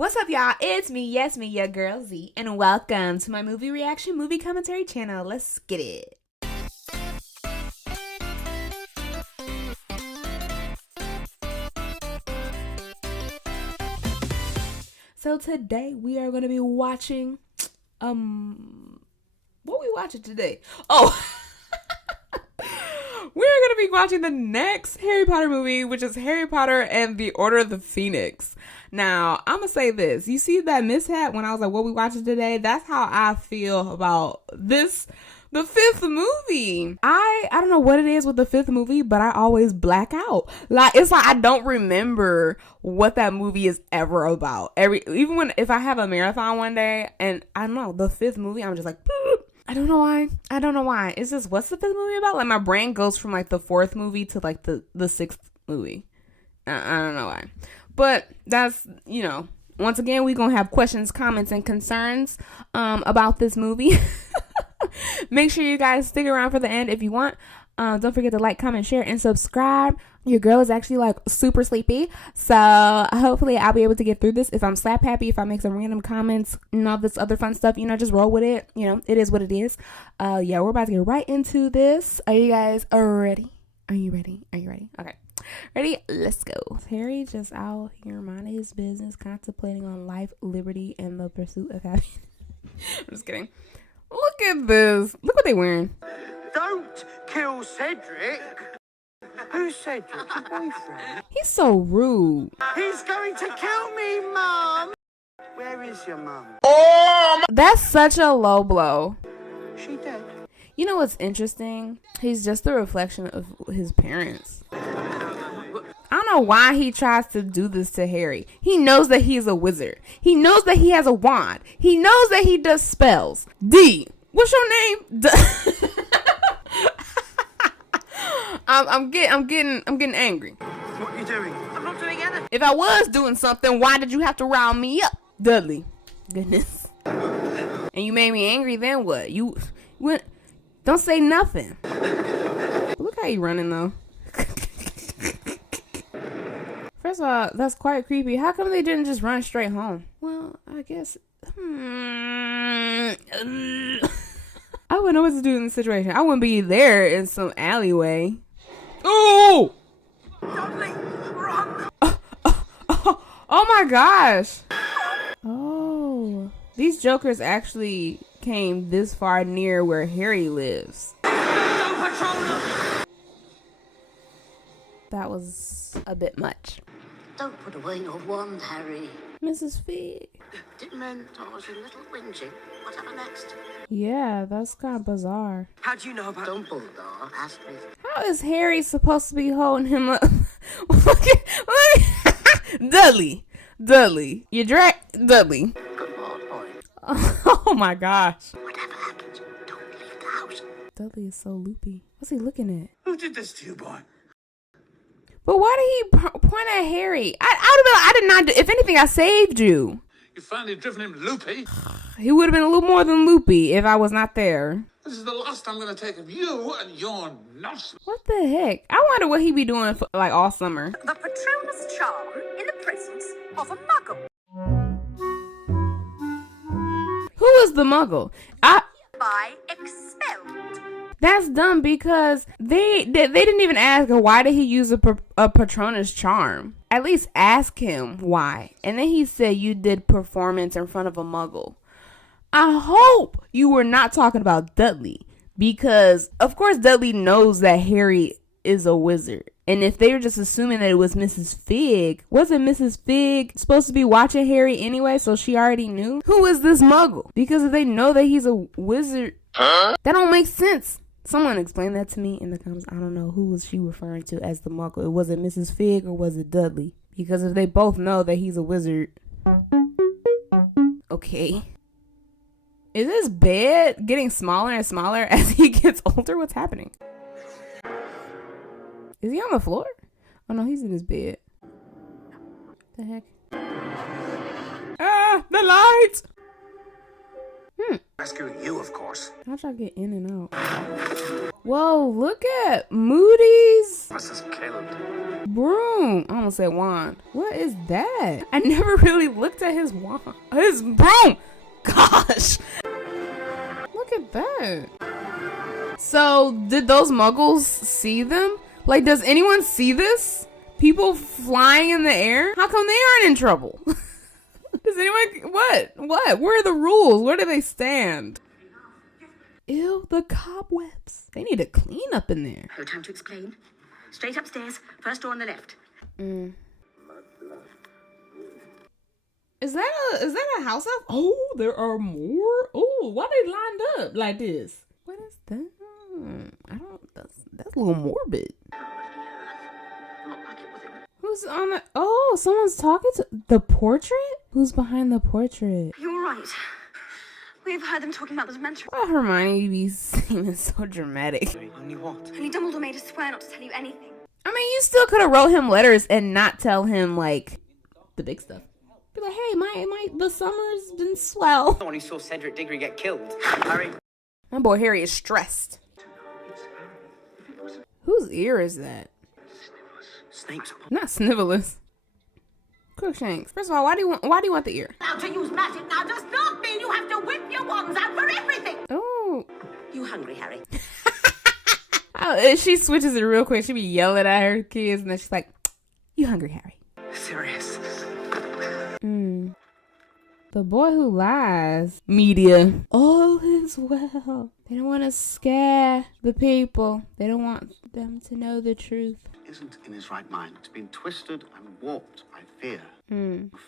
What's up, y'all? It's me, yes, me, your girl Z, and welcome to my movie reaction, movie commentary channel. Let's get it. So today we are going to be watching, what we watching today? Oh, we're going to be watching the next Harry Potter movie, which is Harry Potter and the Order of the Phoenix. Now, I'm going to say this. You see that mishap when I was like, what we watching today? That's how I feel about this, the fifth movie. I don't know what it is with the fifth movie, but I always black out. It's like I don't remember what that movie is ever about. If I have a marathon one day and I don't know, the fifth movie, I'm just like, boop. I don't know why. It's just, what's the fifth movie about? Like, my brain goes from like the fourth movie to like the sixth movie. I don't know why. But that's, once again, we're going to have questions, comments, and concerns about this movie. Make sure you guys stick around for the end if you want. Don't forget to like, comment, share, and subscribe. Your girl is actually like super sleepy. So hopefully I'll be able to get through this. If I'm slap happy, if I make some random comments and all this other fun stuff, just roll with it. It is what it is. Yeah, we're about to get right into this. Are you guys ready? Are you ready? Okay. Ready? Let's go. Harry just out here minding his business, contemplating on life, liberty, and the pursuit of happiness. I'm just kidding. Look at this. Look what they wearing. Don't kill Cedric. Who's Cedric? Your boyfriend? He's so rude. He's going to kill me, Mum. Where is your mum? Oh, that's such a low blow. She dead? You know what's interesting? He's just the reflection of his parents. I don't know why he tries to do this to Harry. He knows that he's a wizard. He knows that he has a wand. He knows that he does spells. D, what's your name? I'm getting angry. What are you doing? I'm not doing anything. If I was doing something, why did you have to round me up, Dudley? Goodness. And you made me angry. Then what? You went. Don't say nothing. Look how you running though. First of all, that's quite creepy. How come they didn't just run straight home? Well, I guess. I wouldn't know what to do in this situation. I wouldn't be there in some alleyway. Oh! Dudley, run! Oh my gosh! Oh, these jokers actually came this far near where Harry lives. That was a bit much. Don't put away your wand, Harry. Mrs. Fig. Dementors and little whinging. Whatever next? Yeah, that's kind of bizarre. How do you know about Dumbledore asked me. How is Harry supposed to be holding him up? Look at Dudley. You Dudley. Good lord, boy. Oh my gosh. Whatever happens, don't leave the house. Dudley is so loopy. What's he looking at? Who did this to you, boy? But why did he point at Harry? I did not do. If anything, I saved you. You finally driven him loopy. He would have been a little more than loopy if I was not there. This is the last I'm going to take of you and your nonsense. What the heck? I wonder what he be doing for, like, all summer. The Patronus charm in the presence of a muggle. Who is the muggle? By expelled. That's dumb because they didn't even ask her why did he use a Patronus charm. At least ask him why. And then he said you did performance in front of a muggle. I hope you were not talking about Dudley because of course Dudley knows that Harry is a wizard. And if they were just assuming that it was Mrs. Fig, wasn't Mrs. Fig supposed to be watching Harry anyway? So she already knew? Who is this muggle? Because if they know that he's a wizard, that don't make sense. Someone explain that to me in the comments. I don't know who was she referring to as the muggle. Was it Mrs. Fig or was it Dudley? Because if they both know that he's a wizard. Okay. Is his bed getting smaller and smaller as he gets older? What's happening? Is he on the floor? Oh no, he's in his bed. The heck? Ah, the lights! Rescuing you, of course. How'd y'all get in and out? Whoa, look at Moody's. Mrs. Killed. broom. I almost said wand. What is that? I never really looked at his wand. His broom. Gosh. Look at that. So, did those muggles see them? Like, does anyone see this? People flying in the air? How come they aren't in trouble? Does anyone... What? Where are the rules? Where do they stand? Ew, the cobwebs. They need to clean up in there. No time to explain. Straight upstairs, first door on the left. Is that a house elf? Oh, there are more? Oh, why they lined up like this? What is that? That's a little morbid. Who's on the... Oh, someone's talking to... The portrait? Who's behind the portrait? You're right. We've heard them talking about the Dementor. Why Hermione be seeming so dramatic? Only what? Only Dumbledore made us swear not to tell you anything. I mean, you still could have wrote him letters and not tell him, like, the big stuff. Be like, hey, the summer's been swell. The one who saw Cedric Diggory get killed. Harry. My boy Harry is stressed. Whose ear is that? Snape's. Not Snivelus. Crookshanks. First of all, why do you want the ear? Now, to use magic now does not mean you have to whip your wands out for everything. Oh. You hungry, Harry? She switches it real quick. She be yelling at her kids, and then she's like, "You hungry, Harry?" Serious. The boy who lies. Media. All is well. They don't want to scare the people. They don't want them to know the truth. Isn't in his right mind. It's been twisted and warped by fear.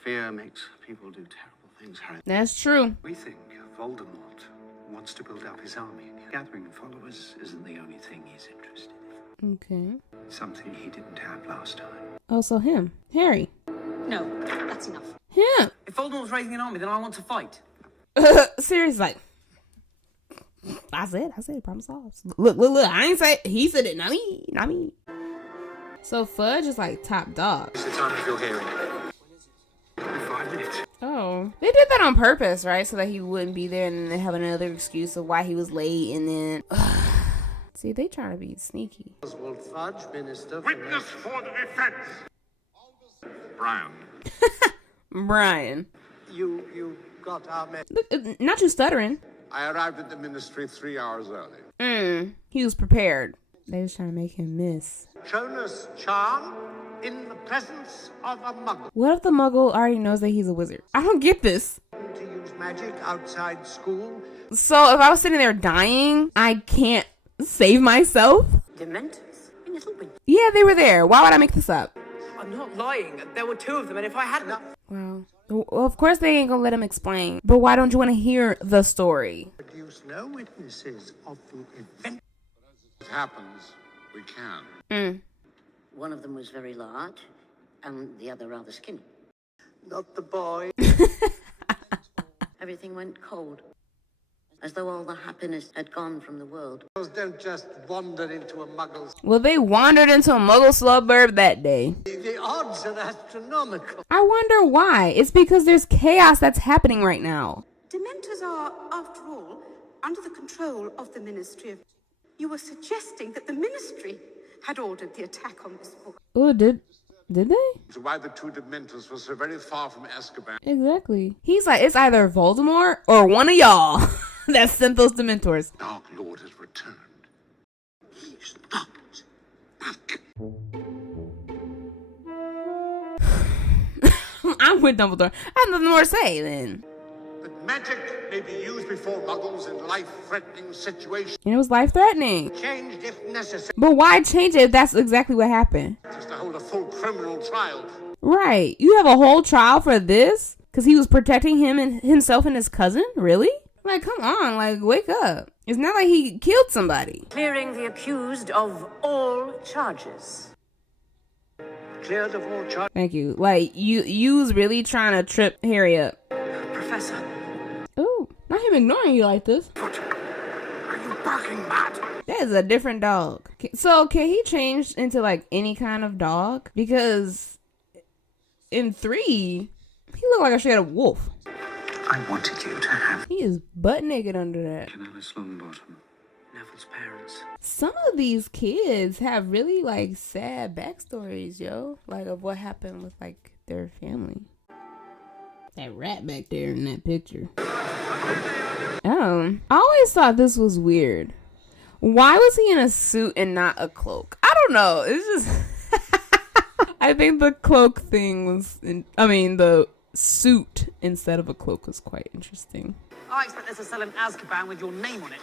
Fear makes people do terrible things, Harry. That's true. We think Voldemort wants to build up his army. Gathering followers isn't the only thing he's interested in. Okay. Something he didn't have last time. Also him. Harry. No, that's enough. Him. If Voldemort's raising an army, then I want to fight. Sirius like, I said, problem solved. Look, I ain't say, he said it, not me. So Fudge is like top dog. It's the time of your hearing. 5 minutes. Oh. They did that on purpose, right? So that he wouldn't be there and then they have another excuse of why he was late and then... See, they trying to be sneaky. Oswald Fudge, Minister for... Witness for the defense. Brown. Brian. You got our message. Look, not you stuttering. I arrived at the ministry 3 hours early. He was prepared. They was trying to make him miss. Shown us charm in the presence of a muggle. What if the muggle already knows that he's a wizard? I don't get this. To use magic outside school. So if I was sitting there dying, I can't save myself? Dementors in Little Winter. Yeah, they were there. Why would I make this up? I'm not lying. There were 2 of them, and if I hadn't... Well, of course they ain't gonna let him explain. But why don't you want to hear the story? Produce no witnesses of the event. If it happens, we can. One of them was very large, and the other rather skinny. Not the boy. Everything went cold, as though all the happiness had gone from the world. Don't just wander into a muggle's. Well, they wandered into a muggle suburb that day. The odds are astronomical. I wonder why. It's because there's chaos that's happening right now. Dementors are, after all, under the control of the Ministry of... You were suggesting that the Ministry had ordered the attack on this book. Oh, did they? So why the 2 Dementors were so very far from Azkaban. Exactly. He's like, it's either Voldemort or one of y'all that sent those Dementors. Dark Lord has returned. He's not back. I'm with Dumbledore. I have nothing more to say then. But magic may be used before muggles in life-threatening situations. And it was life-threatening. Changed if necessary. But why change it if that's exactly what happened? Just to hold a full criminal trial. Right. You have a whole trial for this? Because he was protecting himself and his cousin? Really? Like, come on. Like, wake up. It's not like he killed somebody. Clearing the accused of all charges. Cleared of all charges. Thank you. Like, you was really trying to trip Harry up. Professor. Ooh, not him ignoring you like this. Are you barking mad? That is a different dog. So, can he change into, like, any kind of dog? Because in 3, he looked like a straight up wolf. I wanted you to have He is butt naked under that. Alice Longbottom. Neville's parents. Some of these kids have really like sad backstories, yo. Like of what happened with like their family. That rat back there in that picture. Oh, I always thought this was weird. Why was he in a suit and not a cloak? I don't know. It's just... I think the cloak thing was... the suit instead of a cloak was quite interesting. I expect us to sell an Azkaban with your name on it.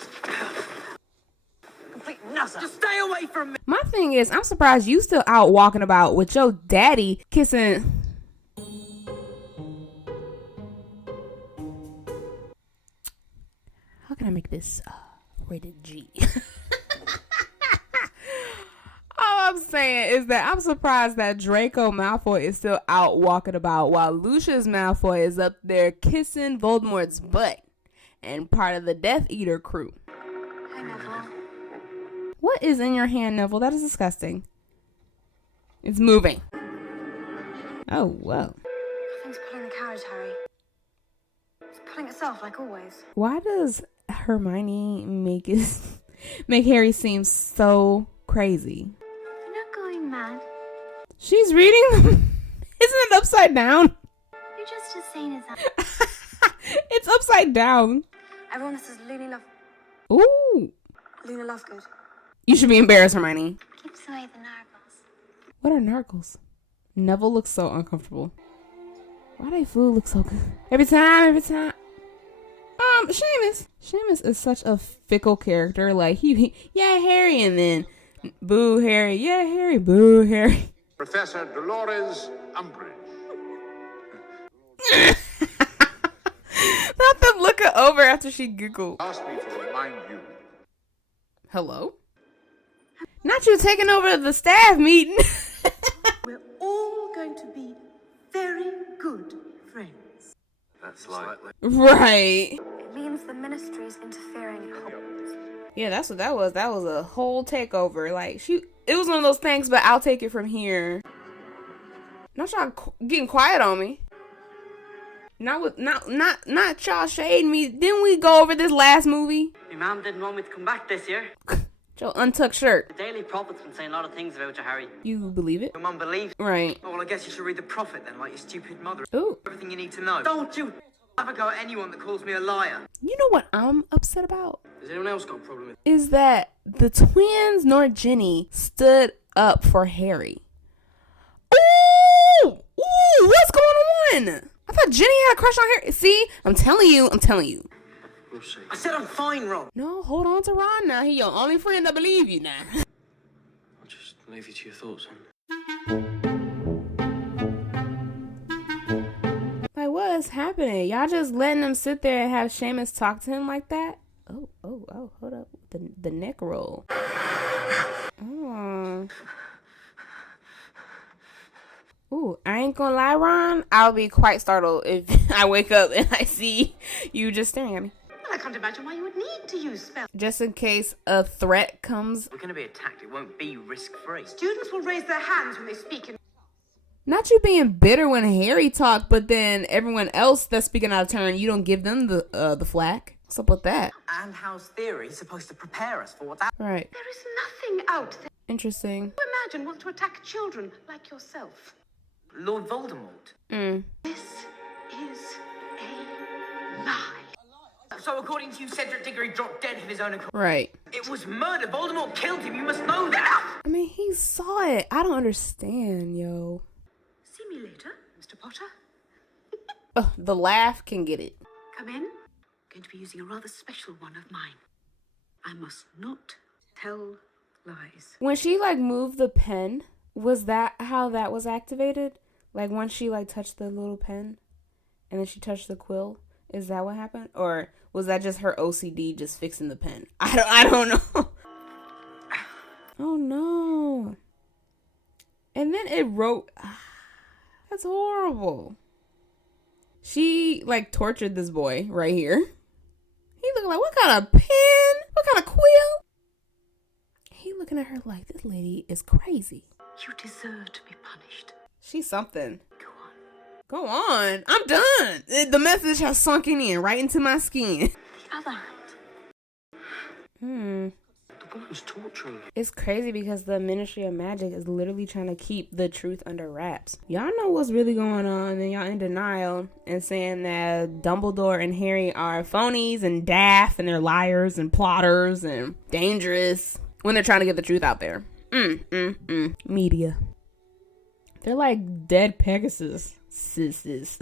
Complete nutter. Just stay away from me. My thing is, I'm surprised you still out walking about with your daddy kissing... How can I make this rated G? All I'm saying is that I'm surprised that Draco Malfoy is still out walking about while Lucius Malfoy is up there kissing Voldemort's butt and part of the Death Eater crew. Hi, Neville. What is in your hand, Neville? That is disgusting. It's moving. Oh, whoa. Nothing's pulling the carriage, Harry. It's pulling itself like always. Why does Hermione make Harry seem so crazy? You're not going mad. She's reading them. Isn't it upside down? You're just as sane as I. It's upside down. Everyone says Luna Ooh. Lovegood. You should be embarrassed, Hermione. Keeps away the nargles. What are nargles? Neville looks so uncomfortable. Why they food look so good? Every time. Seamus is such a fickle character. Like he yeah, Harry, and then boo Harry. Yeah, Harry, boo Harry. Professor Dolores Umbridge. Not them looking over after she giggled. Asked me to remind you. Hello? Not you taking over the staff meeting. We're all going to be very good friends. That's like... Right. It means the ministry's interfering in Hogwarts. Yeah, that's what that was. That was a whole takeover. Like it was one of those things, but I'll take it from here. Not y'all getting quiet on me. Not y'all shading me. Didn't we go over this last movie? Your mum didn't want me to come back this year. Your untucked shirt. The Daily Prophet's been saying a lot of things about you, Harry. You believe it? Your mum believes. Right. Oh, well, I guess you should read the Prophet then, like your stupid mother. Ooh. Everything you need to know. Don't you ever go at anyone that calls me a liar. You know what I'm upset about? Has anyone else got a problem with it? Is that the twins nor Ginny stood up for Harry. Ooh! What's going on? I thought Ginny had a crush on Harry. See? I'm telling you. We'll see. I said I'm fine, Ron. No, hold on to Ron now. He your only friend that believe you now. I'll just leave you to your thoughts, son. Like, what is happening? Y'all just letting him sit there and have Seamus talk to him like that? Oh, hold up. The neck roll. Oh. Ooh, I ain't gonna lie, Ron. I'll be quite startled if I wake up and I see you just staring at me. Well, I can't imagine why you would need to use spells. Just in case a threat comes. We're going to be attacked. It won't be risk-free. Students will raise their hands when they speak in... Not you being bitter when Harry talked, but then everyone else that's speaking out of turn, you don't give them the flack. What's up with that? And how's theory supposed to prepare us for what's happening? Right. There is nothing out there Interesting. you imagine wants to attack children like yourself. Lord Voldemort. This is a lie. So according to you, Cedric Diggory dropped dead of his own accord. Right. It was murder. Voldemort killed him. You must know that. I mean, he saw it. I don't understand, yo. See me later, Mr. Potter. The laugh can get it. Come in. Going to be using a rather special one of mine. I must not tell lies. When she like moved the pen, was that how that was activated? Like once she like touched the little pen and then she touched the quill, is that what happened? Or was that just her OCD just fixing the pen? I don't know. Oh no. And then it wrote, that's horrible. She like tortured this boy right here. He looking like, what kind of pen? What kind of quill? He looking at her like, this lady is crazy. You deserve to be punished. She's something. Go on. Go on. I'm done. The message has sunken in right into my skin. The other hand. Hogwarts torturing you. It's crazy because the Ministry of Magic is literally trying to keep the truth under wraps. Y'all know what's really going on, and y'all in denial and saying that Dumbledore and Harry are phonies and daft and they're liars and plotters and dangerous when they're trying to get the truth out there. Media. They're like dead Pegasus. Sisses.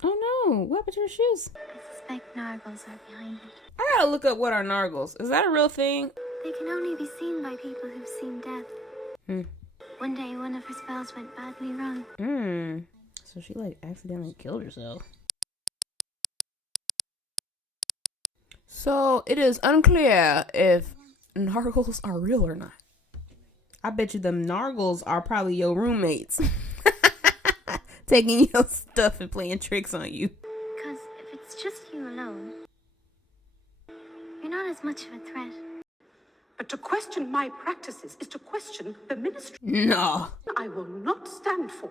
Oh no, what happened to your shoes? I suspect Nargles are behind it. I gotta look up what are Nargles. Is that a real thing? They can only be seen by people who've seen death. One day, one of her spells went badly wrong. So she like accidentally killed herself. So it is unclear if Nargles are real or not. I bet you them Nargles are probably your roommates. Taking your stuff and playing tricks on you. Because if it's just you alone, you're not as much of a threat. But to question my practices is to question the ministry. No. I will not stand for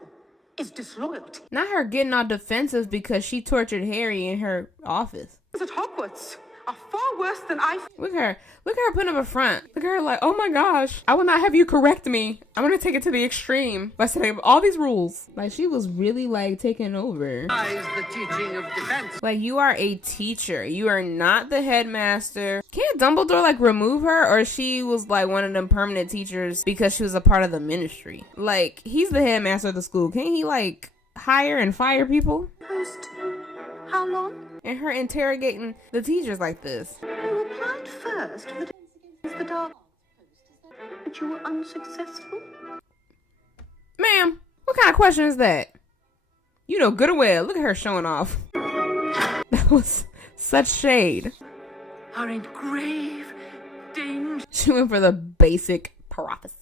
is disloyalty. Not her getting all defensive because she tortured Harry in her office. At Hogwarts are far worse than I. Look at her. Look at her putting up a front. Look at her like, oh my gosh, I will not have you correct me. I'm going to take it to the extreme by setting all these rules. Like, she was really like taking over. The teaching of defense. Like, you are a teacher. You are not the headmaster. Can't Dumbledore like remove her? Or she was like one of them permanent teachers because she was a part of the ministry. Like, he's the headmaster of the school. Can't he like hire and fire people? Post how long? And her interrogating the teachers like this. You applied first for the dark, but you were unsuccessful. Ma'am, what kind of question is that? You know good and well. Look at her showing off. That was such shade. Are in grave danger. She went for the basic prophecy.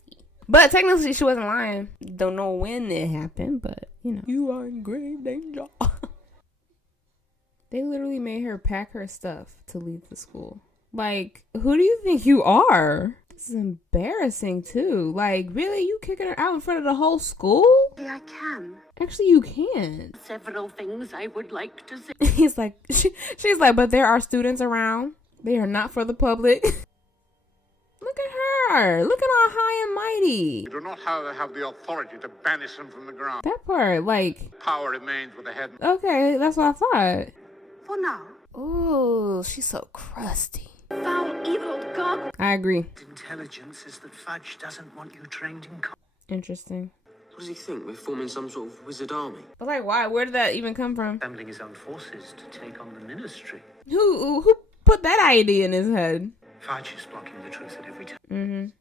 But technically she wasn't lying. Don't know when it happened, but you know. You are in grave danger. They literally made her pack her stuff to leave the school. Like, who do you think you are? This is embarrassing too. Like, really? You kicking her out in front of the whole school? I can. Actually, you can't. Several things I would like to say. He's like, she's like, but there are students around. They are not for the public. Look at her. Look at all high and mighty. You do not, however, have the authority to banish him from the ground. That part, like, Power remains with the head. okay, that's what I thought. For now, Ooh, she's so crusty. foul, evil god. I agree. Intelligence is that Fudge doesn't want you trained in Interesting. What does he think? We're forming some sort of wizard army? But like, why? Where did that even come from? assembling his own forces to take on the ministry. Who put that idea in his head? Fudge is blocking the truth at every turn. And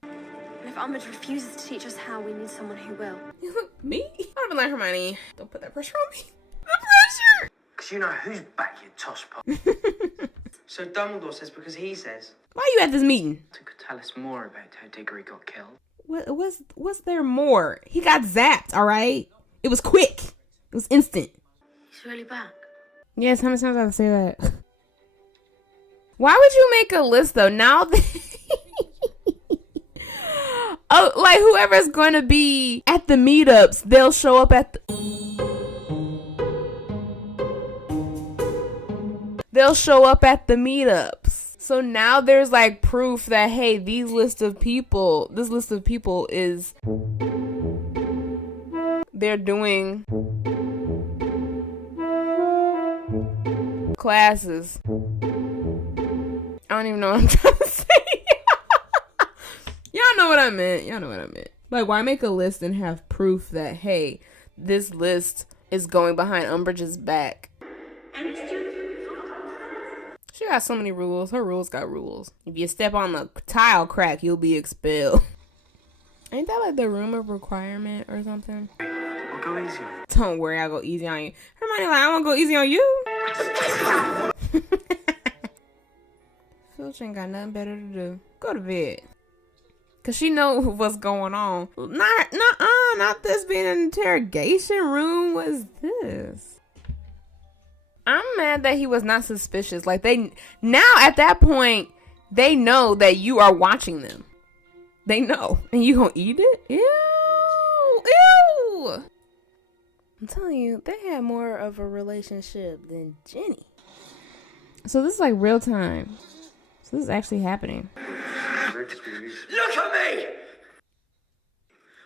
if Umbridge refuses to teach us how, we need someone who will. Me? I'd be like, Hermione, don't put that pressure on me. The pressure! Because you know who's back, you tosspot. So Dumbledore says because he says Why are you at this meeting? to tell us more about how Diggory got killed. What's there more? He got zapped, all right? It was quick. It was instant. He's really back. Yes, how many times I have to say that? Why would you make a list, though? Now that... Oh, like, whoever's going to be at the meetups, they'll show up at the... They'll show up at the meetups. So now there's like proof that, hey, this list of people is, they're doing classes. I don't even know what I'm trying to say. Y'all know what I meant. Like, why make a list and have proof that, hey, this list is going behind Umbridge's back? She got so many rules. Her rules got rules. If you step on the tile crack, you'll be expelled. Ain't that like the room of requirement or something? I'll go easy. Don't worry, I'll go easy on you. Hermione like, I won't go easy on you. Filch ain't got nothing better to do. Go to bed. Cause she know what's going on. Not this being an interrogation room. What is this? I'm mad that he was not suspicious. Like, now at that point, they know that you are watching them. They know. And you gonna eat it? Ew. I'm telling you, they had more of a relationship than Ginny. So this is like real time. So this is actually happening. Look at me!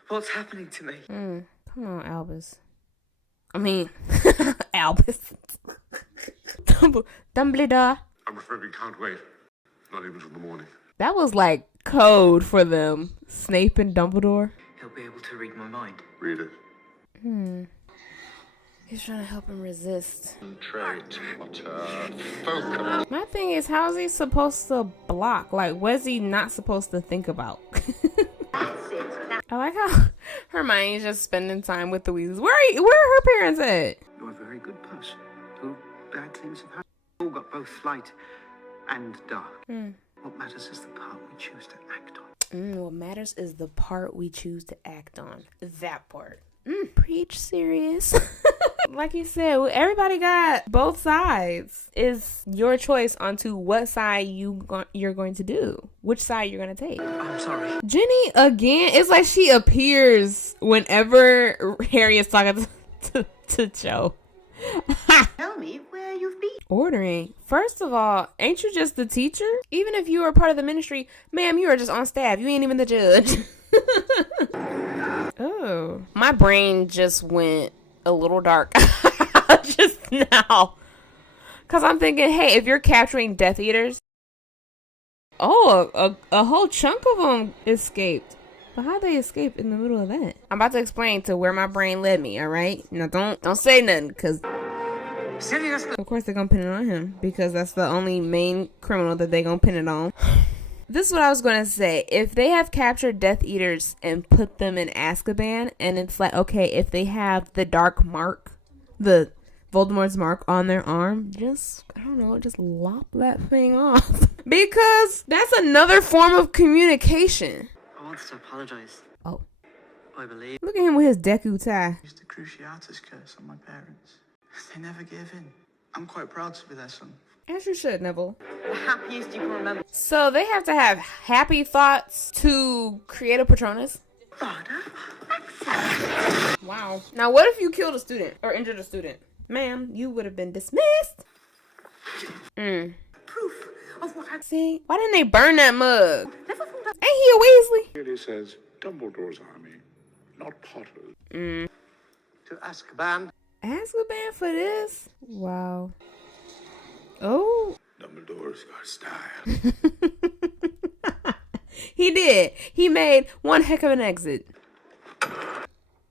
What's happening to me? Come on, Albus. I mean, Albus. Dumbledore. I'm afraid we can't wait. Not even till the morning. That was like code for them. Snape and Dumbledore. He'll be able to read my mind. Read it. He's trying to help him resist. Concentrate, focus. My thing is, how is he supposed to block? Like, what is he not supposed to think about? I like how Hermione's just spending time with the Weasleys. Where are her parents at? You're a very good person. No bad things have happened. All got both light and dark. What matters is the part we choose to act on. What matters is the part we choose to act on. That part. Preach, serious. Like you said, everybody got both sides. It's your choice onto what side you're going to do. Which side you're going to take. I'm sorry. Ginny, again, it's like she appears whenever Harry is talking to Joe. Tell me where you've been. Ordering. First of all, ain't you just the teacher? Even if you are part of the ministry, ma'am, you are just on staff. You ain't even the judge. Oh, my brain just went a little dark just now. Because I'm thinking, hey, if you're capturing Death Eaters, a whole chunk of them escaped. But how'd they escape in the middle of that? I'm about to explain to where my brain led me, all right? Now, don't say nothing, because of course they're going to pin it on him, because that's the only main criminal that they're going to pin it on. This is what I was going to say. If they have captured Death Eaters and put them in Azkaban, and it's like, okay, if they have the dark mark, the Voldemort's mark on their arm, just, I don't know, just lop that thing off. Because that's another form of communication. I wanted to apologize. Oh. I believe. Look at him with his Deku tie. Used the Cruciatus curse on my parents. They never gave in. I'm quite proud to be their son. As you should, Neville. The happiest you can remember. So they have to have happy thoughts to create a Patronus? Wow. Now what if you killed a student or injured a student? Ma'am, you would have been dismissed. Proof of what I See? Why didn't they burn that mug? Ain't he a Weasley? Clearly says Dumbledore's army, not Potter's. To Azkaban. Azkaban for this? Wow. Oh. Dumbledore's got style. He did. He made one heck of an exit.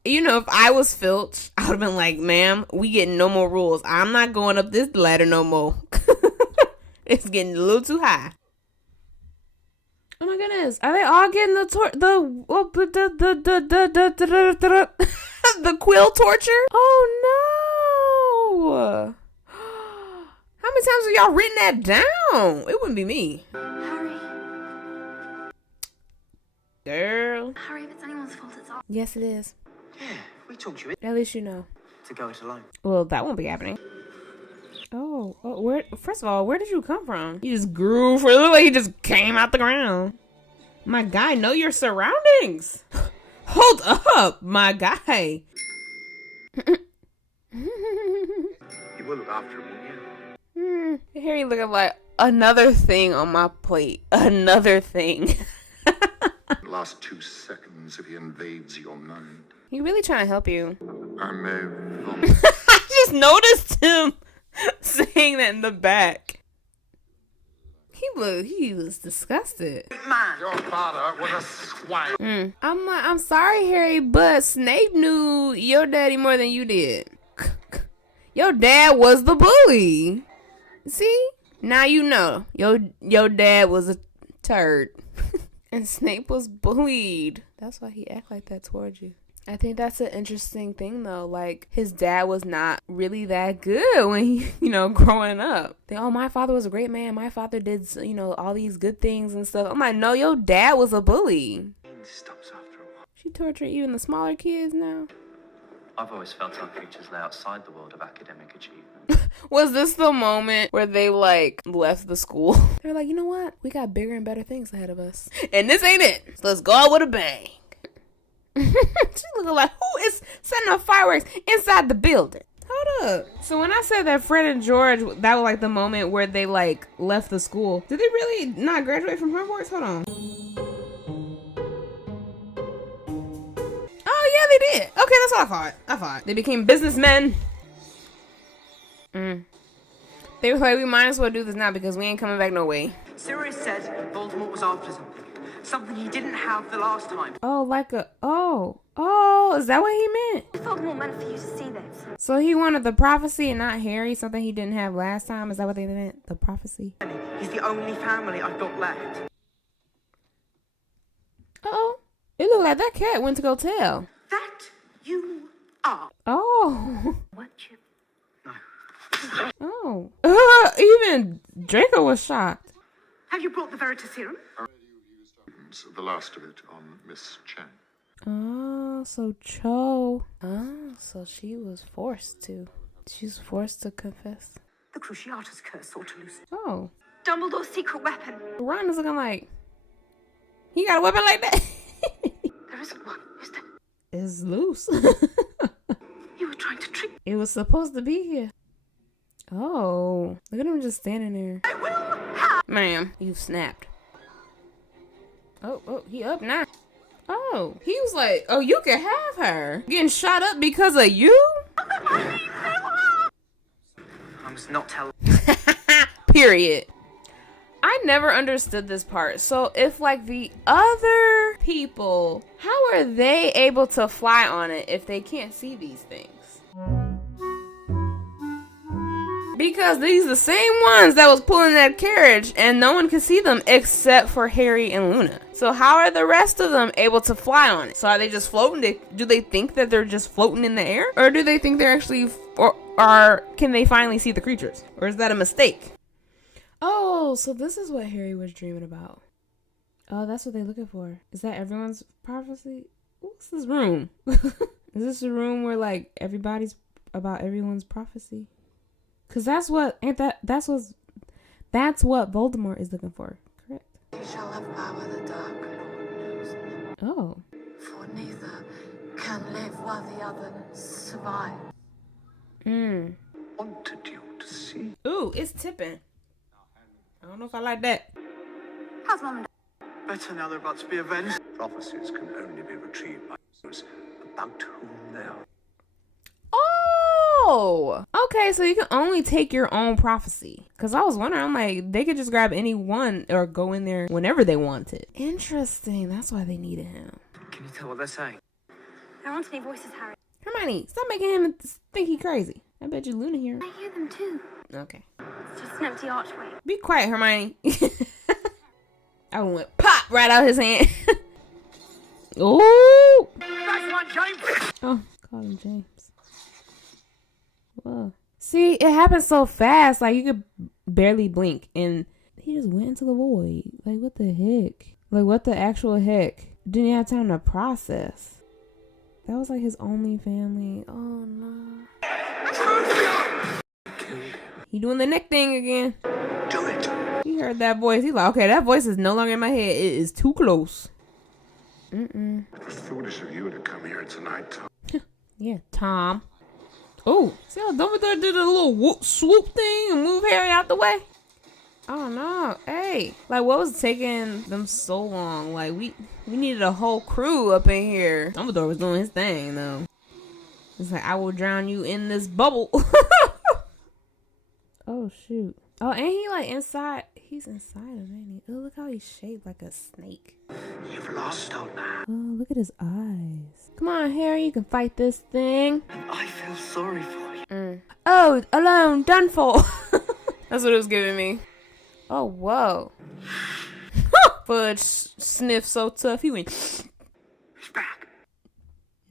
You know, if I was Filch, I would have been like, ma'am, we getting no more rules. I'm not going up this ladder no more. It's getting a little too high. Oh my goodness. Are they all getting the quill torture? Oh no. How many times have y'all written that down? It wouldn't be me. Harry. Girl. Harry, if it's anyone's fault, it's all. Yes, it is. Yeah, we talked you At least you know. to go it alone. Well, that won't be happening. Oh, where? First of all, where did you come from? You just grew for a little. He just came out the ground. My guy, know your surroundings. Hold up, my guy. You will look after him, won't you? Harry looking like another thing on my plate. Another thing. Last 2 seconds if he invades your mind. He really trying to help you. I may vomit. I just noticed him saying that in the back. He was disgusted. Your father was a swine. I'm sorry, Harry, but Snape knew your daddy more than you did. Your dad was the bully. See? Now you know. Your dad was a turd. And Snape was bullied. That's why he act like that towards you. I think that's an interesting thing, though. Like, his dad was not really that good when he, growing up. My father was a great man. My father did, all these good things and stuff. I'm like, no, your dad was a bully. It stops after a while. She tortured even the smaller kids now. I've always felt our futures lay outside the world of academic achievement. Was this the moment where they, left the school? They're like, you know what? We got bigger and better things ahead of us. And this ain't it. So let's go out with a bang. She's looking like, who is setting up fireworks inside the building? Hold up. So when I said that Fred and George, that was like the moment where they like left the school. Did they really not graduate from Hogwarts? Hold on. Oh yeah, they did. Okay, that's all I thought. They became businessmen. They were like, we might as well do this now because we ain't coming back no way. Sirius said Voldemort was after something. Something he didn't have the last time. Oh, like a, oh, is that what he meant? Voldemort meant for you to see this. So he wanted the prophecy and not Harry, something he didn't have last time? Is that what they meant? The prophecy? He's the only family I've got left. Uh-oh. It looked like that cat went to go tell. That you are. Oh. What you? Oh. Even Draco was shocked. Have you brought the Veritaserum? The last of it on Miss Chang. Oh, so Cho. Oh, so she was forced to. She's forced to confess. The Cruciatus curse ought to loosen. Oh. Dumbledore's secret weapon. Ron is looking like, he got a weapon like that? There isn't one, is there? It's loose. You were trying to trick. It was supposed to be here. Oh, look at him just standing there. Ma'am, you snapped. Oh, he up now. Oh, he was like, oh, you can have her. Getting shot up because of you? I must not tell. Period. I never understood this part. So if like the other people, how are they able to fly on it if they can't see these things? Because these are the same ones that was pulling that carriage and no one could see them except for Harry and Luna. So how are the rest of them able to fly on it? So are they just floating? Do they think that they're just floating in the air? Or do they think they're actually, or can they finally see the creatures? Or is that a mistake? Oh, so this is what Harry was dreaming about. Oh, that's what they're looking for. Is that everyone's prophecy? What's this room? Is this a room where like everybody's about everyone's prophecy? Cause that's what that's what Voldemort is looking for, correct? You shall have power the Dark Lord knows. Oh. For neither can live while the other survive. Wanted you to see. Ooh, it's tipping. I don't know if I like that. How's Mum and Better now they're about to be avenged. Prophecies can only be retrieved by those About whom they are. Oh, okay. So you can only take your own prophecy. Cause I was wondering, I'm like, they could just grab any one or go in there whenever they wanted. Interesting. That's why they needed him. Can you tell what they're saying? There aren't any voices, Harry. Hermione, stop making him think he crazy. I bet you Luna here. I hear them too. Okay. It's just an empty archway. Be quiet, Hermione. I went pop right out his hand. Ooh. That's one, James! Oh, call him James. Whoa. See, it happened so fast. Like, you could barely blink. And he just went into the void. Like, what the heck? Like, what the actual heck? Didn't have time to process. That was like his only family. Oh, no. He doing the neck thing again. Do it. He heard that voice. He like, okay, that voice is no longer in my head. It is too close. It was foolish of you to come here tonight, Tom. Yeah, Tom. Oh, see how Dumbledore did a little swoop thing and move Harry out the way? Oh no, hey. Like, what was taking them so long? Like, we needed a whole crew up in here. Dumbledore was doing his thing, though. It's like, I will drown you in this bubble. Oh, shoot. Oh, and he, like, inside. He's inside of it. Oh, look how he's shaped like a snake. You've lost on that. Oh, look at his eyes. Come on, Harry, you can fight this thing. I feel sorry for you. Oh, alone, done for. That's what it was giving me. Oh, whoa. Fudge sniff so tough. He went. He's back.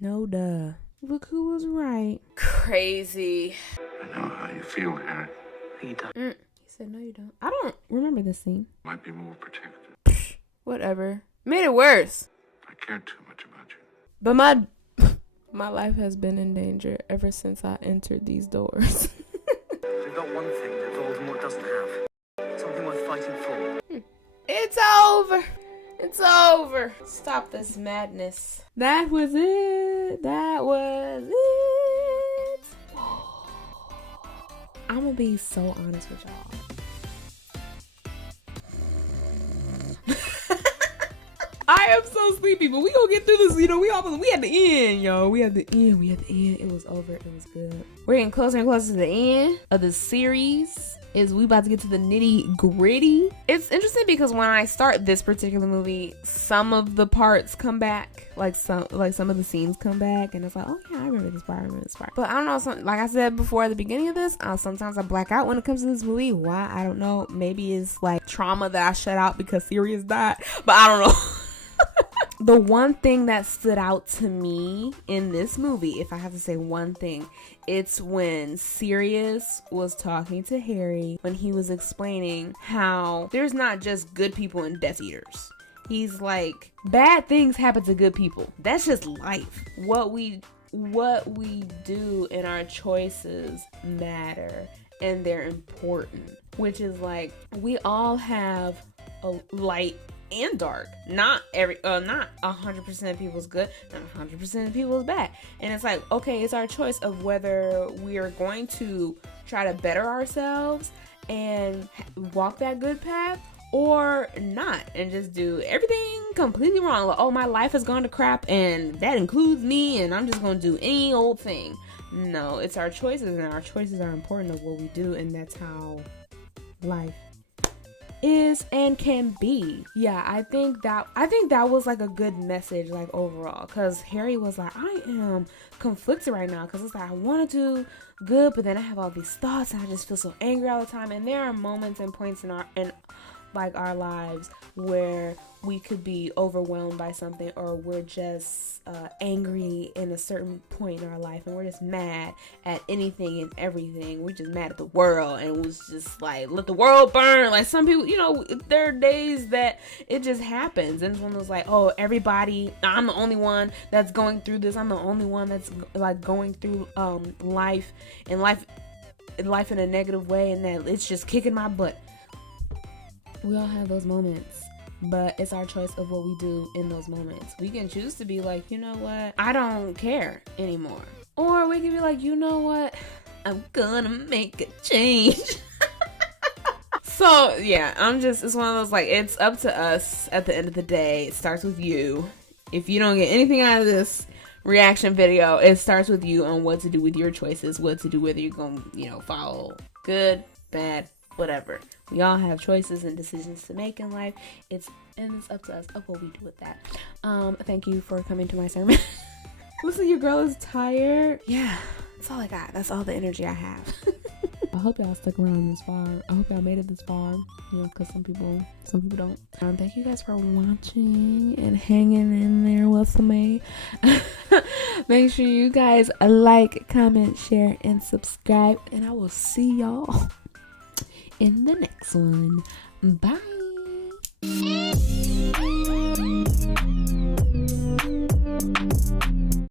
No duh. Look who was right. Crazy. I know how you feel, Harry. He does. He said, no, you don't. I don't remember this scene. Might be more protected. Whatever. Made it worse. I cared too much about you. But my life has been in danger ever since I entered these doors. We've got one thing that Voldemort doesn't have. Something worth fighting for. It's over. It's over. Stop this madness. That was it. That was it. I'm gonna be so honest with y'all. I am so sleepy, but we gonna get through this. You know, we at the end, yo. We at the end. It was over. It was good. We're getting closer and closer to the end of the series. We about to get to the nitty gritty. It's interesting because when I start this particular movie, some of the parts come back, like some of the scenes come back, and it's like, oh yeah, I remember this part. But I don't know. Like I said before at the beginning of this, sometimes I black out when it comes to this movie. Why? I don't know. Maybe it's like trauma that I shut out because Sirius died, but I don't know. The one thing that stood out to me in this movie, if I have to say one thing, it's when Sirius was talking to Harry, when he was explaining how there's not just good people and Death Eaters. He's like, bad things happen to good people. That's just life. What we do in our choices matter, and they're important. Which is like, we all have a light and dark. Not 100% of people's good, not 100% of people's bad. And it's like, okay, it's our choice of whether we are going to try to better ourselves and walk that good path or not, and just do everything completely wrong. Like, oh, my life has gone to crap and that includes me, and I'm just gonna do any old thing. No, it's our choices, and our choices are important of what we do, and that's how life is and can be. Yeah, I think that was like a good message, like overall, because Harry was like, I am conflicted right now, because it's like I want to do good, but then I have all these thoughts and I just feel so angry all the time. And there are moments and points in our lives where we could be overwhelmed by something, or we're just angry in a certain point in our life, and we're just mad at anything and everything. We're just mad at the world, and it was just like, let the world burn. Like, some people, you know, there are days that it just happens, and it's one of those like, oh, everybody, I'm the only one that's going through this. I'm the only one that's like going through life in a negative way, and that it's just kicking my butt. We all have those moments, but it's our choice of what we do in those moments. We can choose to be like, you know what, I don't care anymore. Or we can be like, you know what, I'm gonna make a change. So yeah, it's one of those, like, it's up to us at the end of the day. It starts with you. If you don't get anything out of this reaction video, it starts with you on what to do with your choices, what to do, whether you're gonna, follow good, bad, whatever. We all have choices and decisions to make in life. It's up to us of what we do with that. Thank you for coming to my sermon. Listen, your girl is tired. Yeah, that's all I got. That's all the energy I have. I hope y'all stuck around this far. I hope y'all made it this far. Because some people don't. Thank you guys for watching and hanging in there with me. Make sure you guys like, comment, share, and subscribe. And I will see y'all in the next one. Bye.